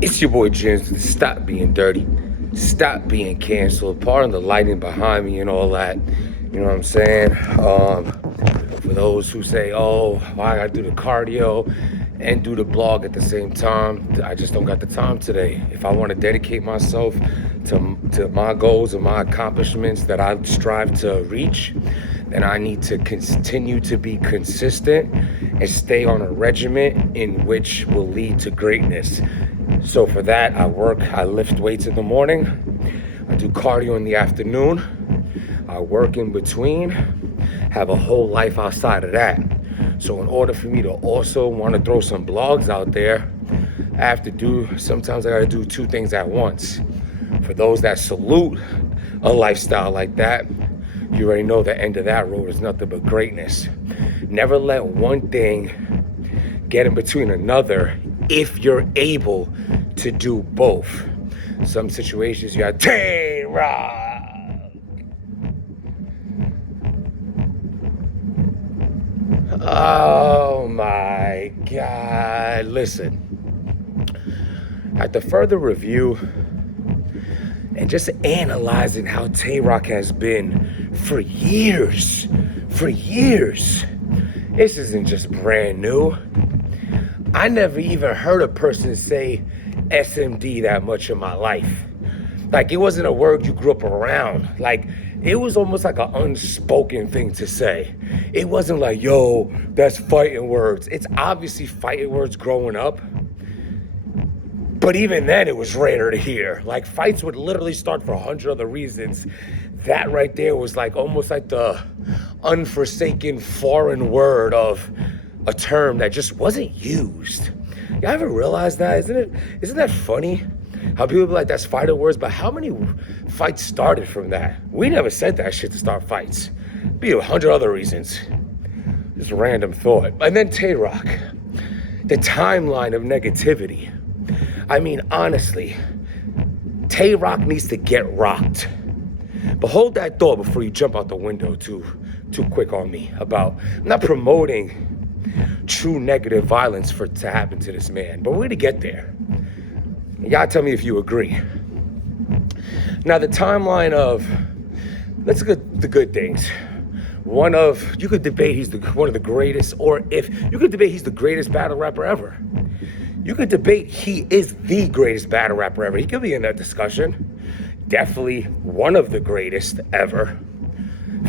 It's your boy James. Stop being dirty. Stop being canceled. Pardon the lighting behind me and all that. You know what I'm saying? For those who say, oh, why I gotta do the cardio and do the blog at the same time, I just don't got the time today. If I want to dedicate myself to my goals and my accomplishments that I strive to reach, then I need to continue to be consistent and stay on a regimen in which will lead to greatness. So for that, I lift weights in the morning, I do cardio in the afternoon, I work in between, have a whole life outside of that. So in order for me to also want to throw some blogs out there, sometimes I gotta do two things at once. For those that salute a lifestyle like that, you already know the end of that road is nothing but greatness. Never let one thing get in between another if you're able to do both. Some situations you got Tay-Rock. Oh my God. Listen, after further review and just analyzing how Tay-Rock has been for years, this isn't just brand new. I never even heard a person say SMD that much in my life. Like, it wasn't a word you grew up around. Like, it was almost like an unspoken thing to say. It wasn't like, yo, that's fighting words. It's obviously fighting words growing up. But even then, it was rare to hear. Like, fights would literally start for 100 other reasons. That right there was like almost like the unforsaken foreign word of a term that just wasn't used. You ever realize that? Isn't that funny? How people be like, that's fighter words, but how many fights started from that? We never said that shit to start fights. Be 100 other reasons. Just a random thought. And then Tay-Rock, the timeline of negativity. I mean, honestly, Tay-Rock needs to get rocked. But hold that thought before you jump out the window too quick on me about not promoting true negative violence to happen to this man. But we're gonna get there. Y'all tell me if you agree. Now, the timeline of, let's look at the good things. You could debate he's one of the greatest, or if you could debate he's the greatest battle rapper ever. You could debate he is the greatest battle rapper ever. He could be in that discussion. Definitely one of the greatest ever.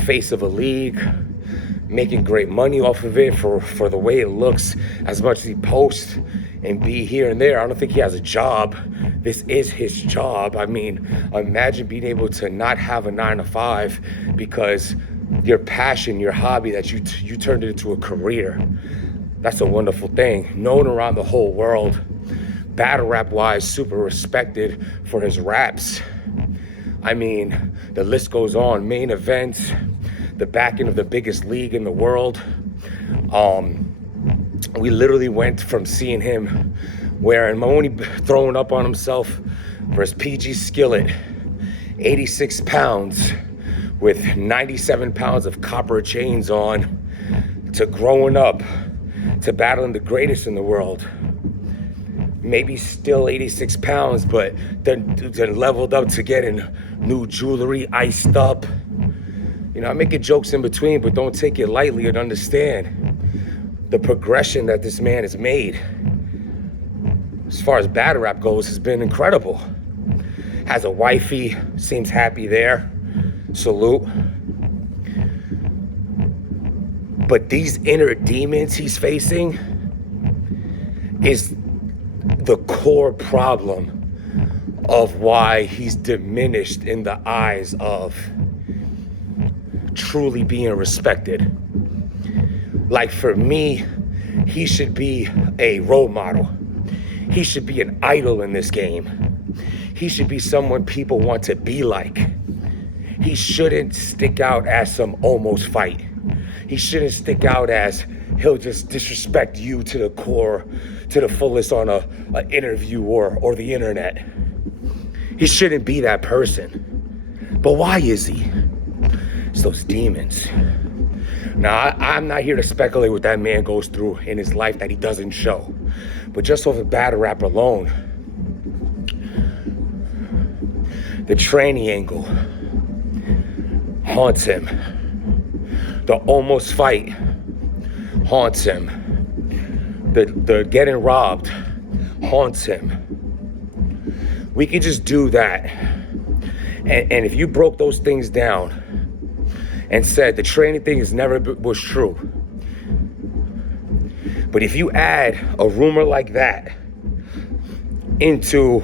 Face of a league, making great money off of it for the way it looks, as much as he posts and be here and there. I don't think he has a job. This is his job. I mean, imagine being able to not have a 9-to-5 because your passion, your hobby, that you turned it into a career. That's a wonderful thing. Known around the whole world, battle rap wise, super respected for his raps. I mean, the list goes on. Main events, the backing of the biggest league in the world. We literally went from seeing him wearing only throwing up on himself for his PG Skillet, 86 pounds with 97 pounds of copper chains on, to growing up to battling the greatest in the world. Maybe still 86 pounds, but then leveled up to getting new jewelry, iced up. You know, I'm making jokes in between, but don't take it lightly and understand the progression that this man has made. As far as battle rap goes, has been incredible. Has a wifey, seems happy there. Salute. But these inner demons he's facing is the core problem of why he's diminished in the eyes of truly being respected. Like, for me, he should be a role model. He should be an idol in this game. He should be someone people want to be like. He shouldn't stick out as some almost fight. He shouldn't stick out as he'll just disrespect you to the core, to the fullest on an interview or the internet. He shouldn't be that person. But why is he? It's those demons. Now, I'm not here to speculate what that man goes through in his life that he doesn't show. But just off of battle rap alone, The tranny angle haunts him. The almost fight haunts him. The getting robbed haunts him. We could just do that. And if you broke those things down and said the training thing was true, but if you add a rumor like that into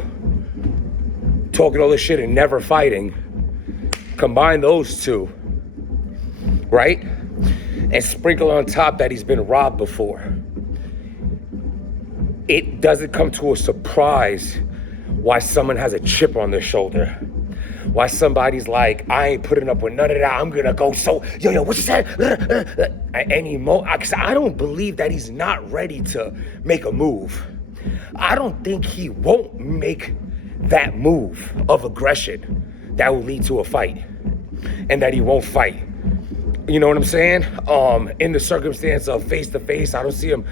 talking all this shit and never fighting, combine those two, right? And sprinkle on top that he's been robbed before. It doesn't come to a surprise why someone has a chip on their shoulder. Why somebody's like, I ain't putting up with none of that. I'm gonna go yo, what you said? Because I don't believe that he's not ready to make a move. I don't think he won't make that move of aggression that will lead to a fight, and that he won't fight. You know what I'm saying? In the circumstance of face to face, I don't see him.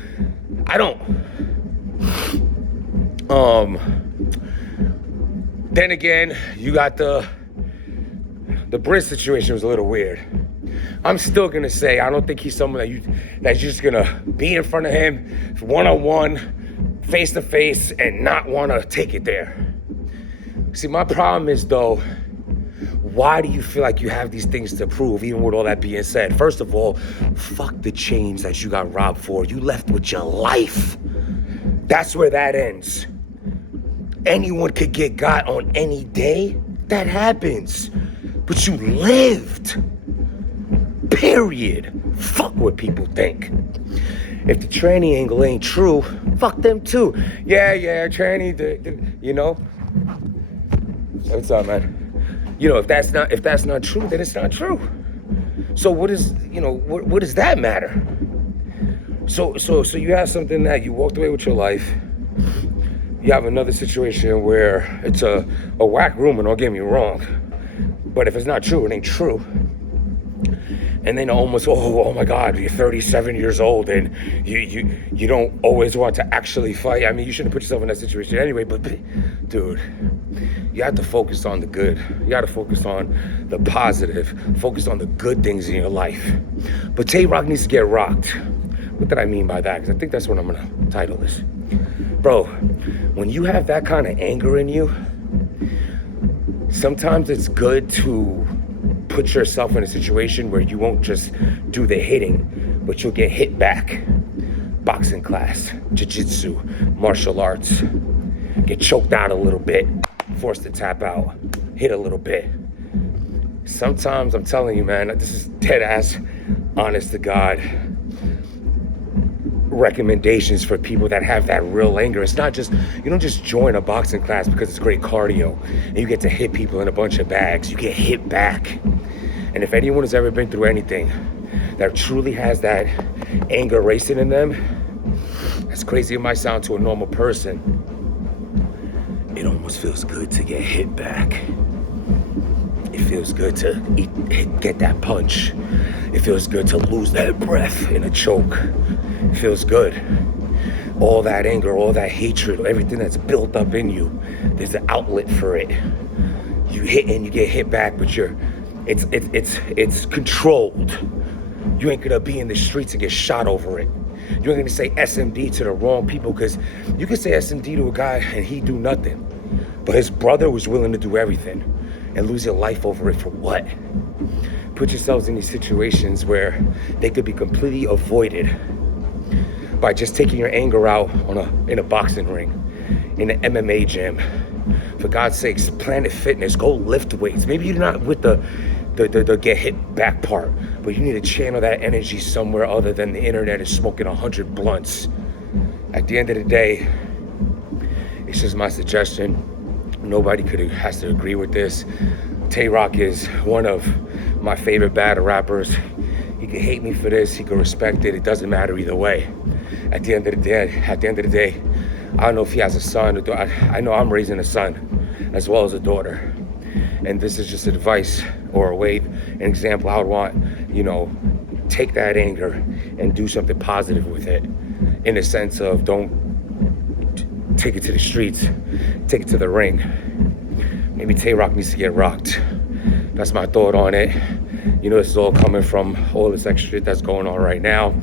Then again, you got the Briz situation was a little weird. I'm still gonna say I don't think he's someone that's just gonna be in front of him one-on-one, face to face, and not wanna take it there. See, my problem is though, why do you feel like you have these things to prove, even with all that being said? First of all, fuck the chains that you got robbed for. You left with your life. That's where that ends. Anyone could get got on any day. That happens. But you lived. Period. Fuck what people think. If the tranny angle ain't true, fuck them too. Yeah, tranny, you know? What's up, man? You know, if that's not true, then it's not true. So what does that matter? So you have something that you walked away with your life. You have another situation where it's a whack rumor, don't get me wrong. But if it's not true, it ain't true. And then almost, oh my God, you're 37 years old and you don't always want to actually fight. I mean, you shouldn't put yourself in that situation anyway, but dude, you have to focus on the good. You got to focus on the positive, focus on the good things in your life. But Tay-Rock needs to get rocked. What did I mean by that? Because I think that's what I'm going to title this. Bro, when you have that kind of anger in you, sometimes it's good to put yourself in a situation where you won't just do the hitting, but you'll get hit back. Boxing class, jiu-jitsu, martial arts. Get choked out a little bit, forced to tap out, hit a little bit. Sometimes, I'm telling you, man, this is dead ass, honest to God, recommendations for people that have that real anger. It's not just, you don't just join a boxing class because it's great cardio and you get to hit people in a bunch of bags. You get hit back. And if anyone has ever been through anything that truly has that anger racing in them, as crazy it might sound to a normal person, it almost feels good to get hit back. It feels good to get that punch. It feels good to lose that breath in a choke. It feels good. All that anger, all that hatred, everything that's built up in you, there's an outlet for it. You hit and you get hit back, but it's controlled. You ain't gonna be in the streets and get shot over it. You ain't gonna say SMD to the wrong people, because you can say SMD to a guy and he do nothing. But his brother was willing to do everything and lose your life over it for what? Put yourselves in these situations where they could be completely avoided by just taking your anger out in a boxing ring, in an MMA gym. For God's sakes, Planet Fitness, go lift weights. Maybe you're not with the get hit back part, but you need to channel that energy somewhere other than the internet is smoking 100 blunts. At the end of the day, it's just my suggestion. Nobody has to agree with this. Tay-Rock is one of my favorite battle rappers. He can hate me for this, he can respect it. It doesn't matter either way. At the end of the day, I don't know if he has a son or daughter. I know I'm raising a son as well as a daughter. And this is just advice or an example I would want, take that anger and do something positive with it. In the sense of, don't take it to the streets, take it to the ring. maybe Tay Rock needs to get rocked. That's my thought on it. You know, this is all coming from all this extra shit that's going on right now.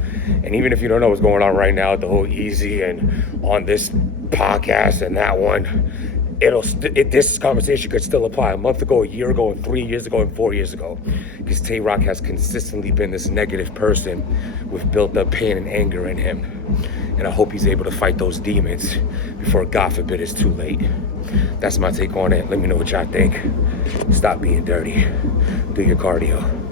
And even if you don't know what's going on right now, the whole Easy and on this podcast and that one, this conversation could still apply a month ago, a year ago, and 3 years ago, and 4 years ago. Because Tay Rock has consistently been this negative person with built up pain and anger in him. And I hope he's able to fight those demons before, God forbid, it's too late. That's my take on it. Let me know what y'all think. Stop being dirty. Do your cardio.